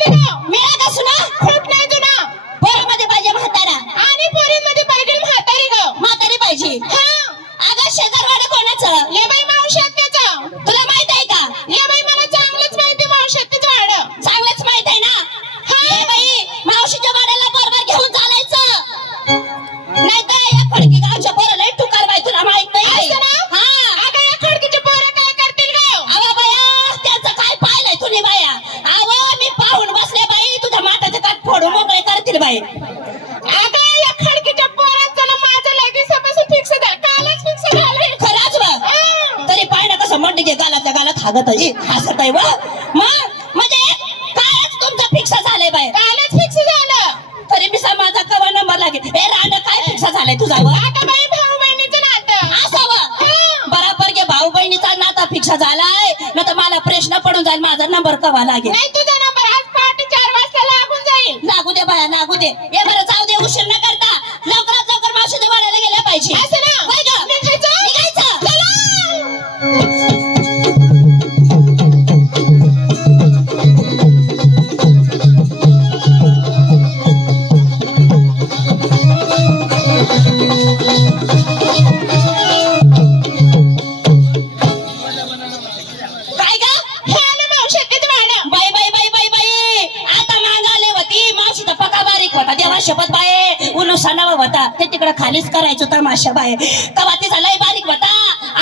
दिसली का? मिळा का सुना? खूप नाही जुना. पोरीमध्ये पाहिजे म्हातारा आणि पोरींमध्ये पाहिजे म्हातारी ग. म्हातारी पाहिजे. हा. अगं शेजारवाडा कोणाचं? ये बाई मावशी आत्याचं. तुला माहित आहे का? ये बाई मला चांगलंच माहिती मावशी आत्याचं वाडं. चांगलंच माहित आहे ना. ये बाई मावशीच्या वाड्याला बरोबर घेऊन चालायचं. नाही तर या खडकी गावच्या पोराला टुकार बाई तुला माहित नाही. असं ना? हा. अगं या खडकीचे पोरं काय करतील ग? अवा बाया त्याचं काय पाहिलंय तुम्ही बाया? अव मी पाहून बसले बाई तुझ्या माठाचे काट फोडून मोकळे करतील बाई. अगं या खडकीच्या पोरांचं ना माझं लय दिवसापासून फिक्स झालं. कालच फिक्स झालंय. खरंच बा. हा. तरी पाय ना कसं मंडीचे गालातल्या गालात हागत आहे हसत आहे व मग म्हणजे कायच तुमचं फिक्स झालंय बाई. कालच फिक्स झालं. तरी मी माझा कवा नंबर लागेल. ए रांड काय फिक्स झालाय तुझा व? आता बाई भाऊ बहिणीचं नातं. असावं हा. बराबर घे भाऊ बहिणीचा नाता फिक्स झालाय ना तर मला प्रश्न पडून जाईल माझा नंबर कवा लागेल. नाही तुझा नंबर आज पहाटे 4 वाजता लागून जाईल. लागू दे बाया लागू दे. ये बरं जाऊ दे उशीर न करता लवकरात लवकर मावशीच्या वाड्याला गेल्या पाहिजे. असं ना? होय गं? निघायचं? निघायचं. काय गं? हे आलं मावशी आत्याचं वाडं. बाई बाई बाई बाई बाई आता मागाले होती मावशीचा पका बारीक होता देवा शपथ बाई उलुसा नवा होता ते तिकडे खालीच करायचो तमाशा बाई कवा ती झालाय बारीक होता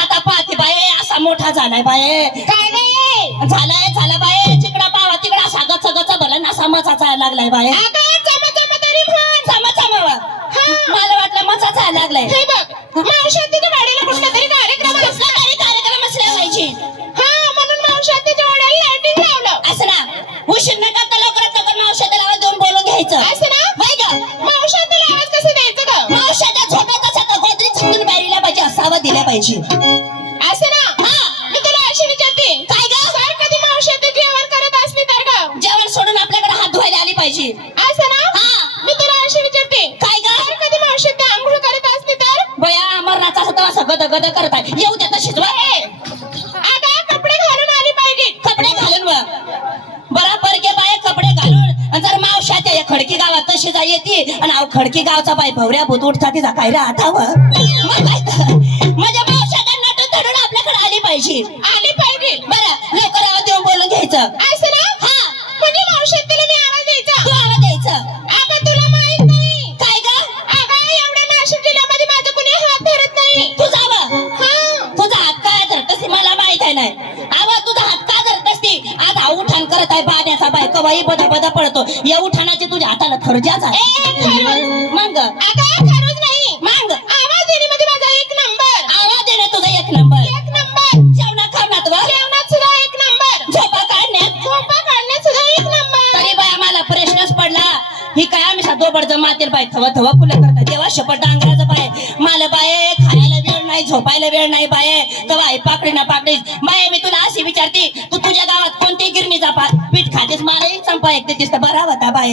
आता पाहते बाई असा मोठा झालाय बाई. काय नाही झाला बाई जिकडा पावा तिकडा असा गच गच भला नसा मचाचा लागलाय बाई. अगं चम तरी म्हण. चमा मला वाटलं मचाचा लागलाय. हे बघ मावशी आत्याच्या वाड्याला कुठला तरी कार्यक्रम कसला असला. तरी कार्यक्रम असला पाहिजे. हा म्हणून मावशी आत्याच्या वाड्याला लाईटिंग लावलं. असं ना उशीर न करता लवकरात लवकर मावशाला आवाज देऊन बोलून घ्यायचं. असं ना? बाई गं मावशी आत्याला आवाज कसं द्यायचं ग? मावशाच्या झोपेत असा तर गोदरी छातून बाहेरला पाहिजे असावा दिला पाहिजे. असं ना? हा. मी तुला अशी विचारते काय ग? सर कधी मावशी आत्या जेवण करत असली तर ग? जेवण सोडून आपल्याकडे हात धुवायला आली पाहिजे. असं ना? हा. मी तुला अशी विचारते काय ग? सर कधी मावशी आत्या आंघोळ करत असली तर? बया मरणाचा असं तवा गद गद करत आहे येऊ द्या तशीच बाई. अगं कपडे घालून आली पाहिजे. कपडे घालून व बराबर के बाय कपडे घालून आणि जर मावशाच्या या खडकी गावात तशी जा येते आणि अहो खडकी गावचा बाई भवऱ्या भूत उठता तिचा काय राहतावं मग काय तर म्हणजे मावशाच्या नटून धडून आपल्याकडे आली पाहिजे. आली पाहिजे. बरं लवकर आवाज देऊन बोलून घ्यायचं. असं ना? हा. म्हणजे मावशी आत्याला मी आवाज तू द्यायचा. आवाज द्यायचं. अगं तुला माहित नाही. काय ग? अगं एवढ्या नाशिक जिल्ह्यामध्ये माझं कुणी हात धरत नाही. तू जावं हा. तुझा हात काय धरत असते मला माहित आहे नाही. आवा तुझा हात का धरत असते आज हा उठाण करत आहे बाण्याचा बाय कवाई बदा बदा पडतो या उठाणाचे तुझ्या हाताला खर्जाच आहे. खरवस. मग अगं खरंच नाही. मग आवाज देण्यामध्ये माझा 1 नंबर. आवाज देणे तुझा 1 नंबर. 1 नंबर. जेवणा खावणात व जेवणात सुद्धा 1 नंबर. झोपा काढण्यात झोपा काढण्यात सुद्धा 1 नंबर. तरी बाय आम्हाला प्रश्नच पडला ही काय आम्ही दोबड जमातील बाय थवा थवा फुलं करतात देवा शपथ डांगराचं बाय मला बाय खायला वेळ नाही झोपायला वेळ नाही बाय तर बाय पाकडी ना पाकडी बाय मी तुला अशी विचारते तू तुझ्या गावात कोणती गिरणीचा पीठ खातेस मला एक चंपा एक देतेस तर बरा होता बाय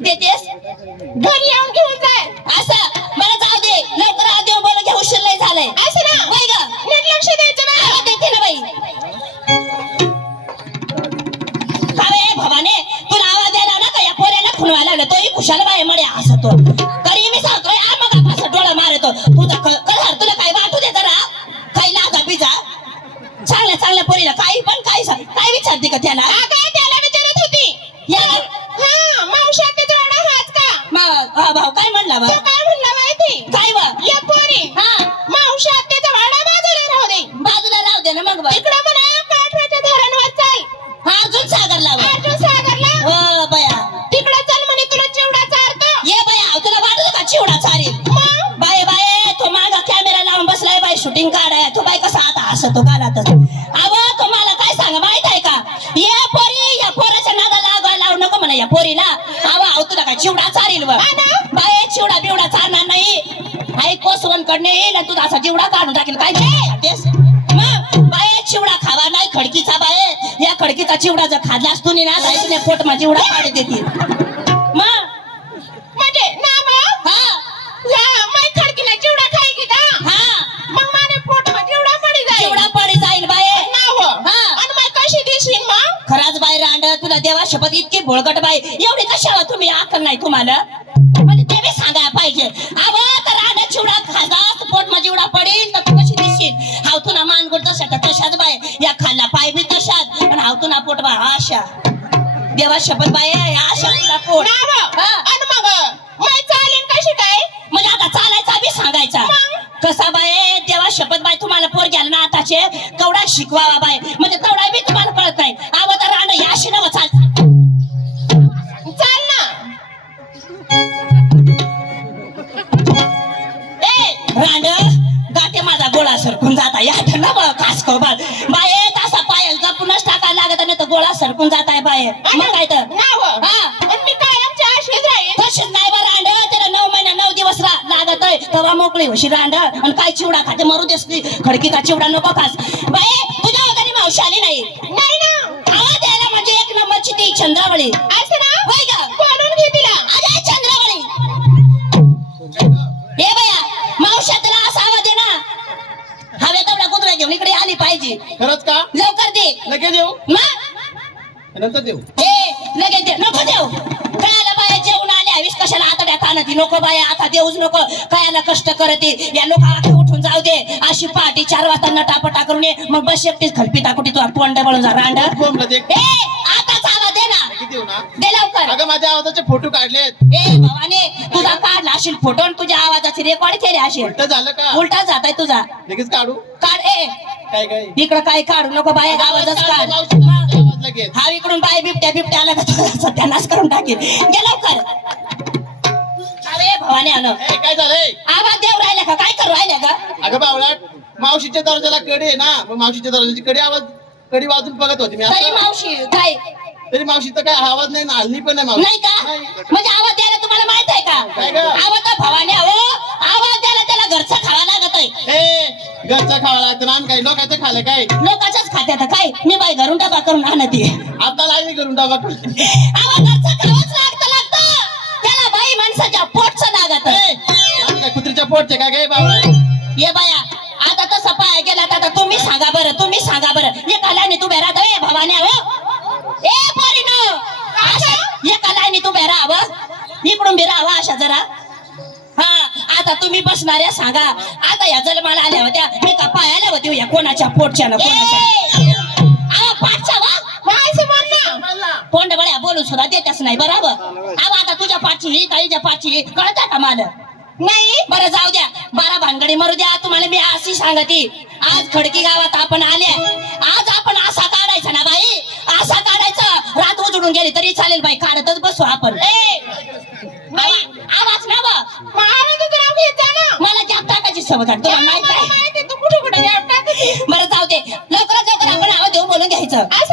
देतेस घरी येऊन घेऊन जाय. असं मला जाऊ दे लवकर आत देऊन बोल घे उशीर लय झालंय. असं ना? बाई ग नीट लक्ष द्यायचं बाई. आवाज देते ना बाई. काय भवाने तुला आवाज द्यायला ना का या पोऱ्याला खुणवायला लागलं तोही खुशाल बाई मडे हसतो तरी मी सांगतोय आ मग असं डोळा मारतो तुझा कलर तुला काय वाटू दे जरा काही लागा बिजा चांगल्या पोरीला काही पण काय सांग काय विचारते का त्याला? अगं त्याला विचारत होती या हा मावशी आत्याचा वाडा हाच का? मग हा भाऊ काय म्हणला बा? तो काय म्हणला माहिती? काय बा? या पोरी हा मावशी आत्याचा वाडा बाजूला राहू दे. बाजूला राहू दे ना मग बा. तिकडं म्हणा काठव्याच्या धरणवर चल. हा अजून सागरला बा. अर्जुन सागरला हो बया तिकडं चल म्हणे तुला चिवडा चारतो. ये बया तुला वाटत का चिवडा चारेल? मग बाय बाय तो मागा कॅमेरा लावून बसलाय बाय शूटिंग काढाय तो बाय कसा आता हसतो गालातच. अव तुम्हाला काय सांग माहित आहे का या पोरी या पोराच्या नादाला लावू नको म्हणा या पोरीला. अव तुला काय चिवडा चारेल व बाय चिवडा बिवडा चालणार नाही. आई कोसवण कडने येईल आणि तुझा असा चिवडा काढून टाकेल काय तेच मग बाय चिवडा खावा नाही खडकीचा बाय या खडकीचा चिवडा जर खाल्लास तुम्ही ना ताई तुझ्या पोटमा चिवडा काढे देतील मग म्हणजे ना मग हा या मै खडकीला चिवडा खाई की का? हा मग माझ्या पोटात चिवडा पडी जाईल. चिवडा पडी जाईल बाय नाव हा. आणि मग कशी दिसशील मग? खराच बाय रांड तुला देवा शपथ इतकी बोळगट बाई एवढी कशाला तुम्ही अक्कल नाही तुम्हाला म्हणजे ते बी सांगायला पाहिजे अहो तर राहण्या चिवडा खाजास पोट माझी चिवडा पडेल तर तू कशी दिसशील हाव तुला मानगुड तशा तशाच बाय या खाल्ला पाय बी तशाच पण हाव तुला पोट बा आशा देवा शपथ बाई आशा तुला पोट नाव हा. आणि मग माय चालेल कशी काय म्हणजे आता चालायचा बी सांगायचा कसा बाय देवा शपथ बाय तुम्हाला पोर घ्याल ना आताचे केवढा शिकवावा बाय म्हणजे तेवढा बी तुम्हाला कळत नाही आव तर राहणं याशी नव चाल चाल ना रांड गाते माझा गोळा सरकून जाता या ना बघ खास खो बाय बाय तसा पायल जपूनच टाकायला लागत नाही तर गोळा सरकून जात आहे बाय मग काय तर नाव हा आणि मी कायमच्या आशेच राहील तशीच नाही बा रांड त्याला 9 महिना 9 दिवस लागत आहे तेव्हा मोकळी होशी रांड आणि काय चिवडा खाते मरू देस खडकीचा चिवडा नको खास बाय तुझ्या वगैरे मावशी आली नाही नाही ना आवाज द्यायला म्हणजे एक नंबरची ती चंद्रावळी असं ना होय का बोलून घे तिला अरे चंद्रावळी हे बया मावशातला असा आवाज आहे ना हवे तेवढा कुत्रा घेऊन इकडे आली पाहिजे खरंच का लवकर दे लगेच देऊ मग नंतर देऊ हे लगेच दे नको देऊ कळायला बाया जेवण आले हवीस कशाला आतड्या खाणती नको बाया आता देऊच नको कयाला कष्ट करते या लोक आखे उठून जाऊ दे अशी पहाटे 4 वाजता नटापटा करून ये मग बस एकटीच खलपी टाकुटी तू तोंड बळून जा रांड बोंबलं दे ए आताच आवाज दे ना लगेच देऊ ना दे लवकर अगं माझ्या आवाजाचे फोटो काढलेत ए भवाने तुझा काढला असेल फोटो आणि तुझ्या आवाजाची रेकॉर्ड केली असेल उलट झालं का उलटा जाताय तुझा लगेच काढू काढ ए काय काय इकडं काय काढू नको बाय आवाजच काढ मावशी, आवाज लगेच हा इकडून बाय बिबट्या आला का तुला सत्यानाश करून टाकेल गे लवकर अरे भवानी आलं ए, काय झालंय आवाज देऊ राहिला का काय करू राहिल्या का अगं बावळाट मावशीच्या दरवाजाला कडी आहे ना मग मावशीच्या दरवाजाची कडी वाजून बघत होती मी तरी आता मावशी काय तरी मावशीचा काय आवाज नाही ना हल्ली पण नाही मावशी नाही का म्हणजे आवाज द्यायला तुम्हाला माहित आहे काय का गं? आवाज तर भवानी हो आवाज द्यायला त्याला घरचं खावा लागत आहे ए घरचं खावं लागतं ना आम्ही काही लोकांचं खाल्लं काय लोकांच्याच खात्यात काय मी बाई घरून डबा करून आणते आता लागली करून डबा आवाज घरचं खावंच लागतं त्याला बाई माणसाच्या पोटचं लागत आम्ही काय कुत्रीच्या पोटचे काय काय बावळाट ये बाया आता तसं पाया गेला आता तुम्ही सांगा बरं एका लाईनी तू बेरा ए भवानी हो ए पोरीनो अशा एका लाईनी तू बेरा हवं इकडून बेरा हवा अशा जरा हा आता तुम्ही बसणाऱ्या सांगा आता या जन्माला आल्या होत्या मी का पायाला होती या कोणाच्या पोटच्या ना कोणाच्या पाठच्या वा मायचं म्हण ना तोंड बळ्या बोलून सुद्धा देतच नाही बरोबर आवा आता तुझ्या पाठची ही ताईच्या पाठची कळतं का मला नाही बरं जाऊ द्या 12 भानगडी मरू द्या तुम्हाला मी अशी सांगते आज खडकी गावात आपण आले आज आपण असा काढायचा ना बाई असा काढायचा रात उजडून गेली तरी चालेल बाई काढतच बसू आपण आवाज ना बा आवाजाचं नाव घेत जा ना मला जाप टाकायची सवय तुला माहित मला आहे माहिती तू कुठे कुठे टाकते बरं जाऊ दे लवकरात लवकर आपण आवाज देऊ बोलून घ्यायचं असं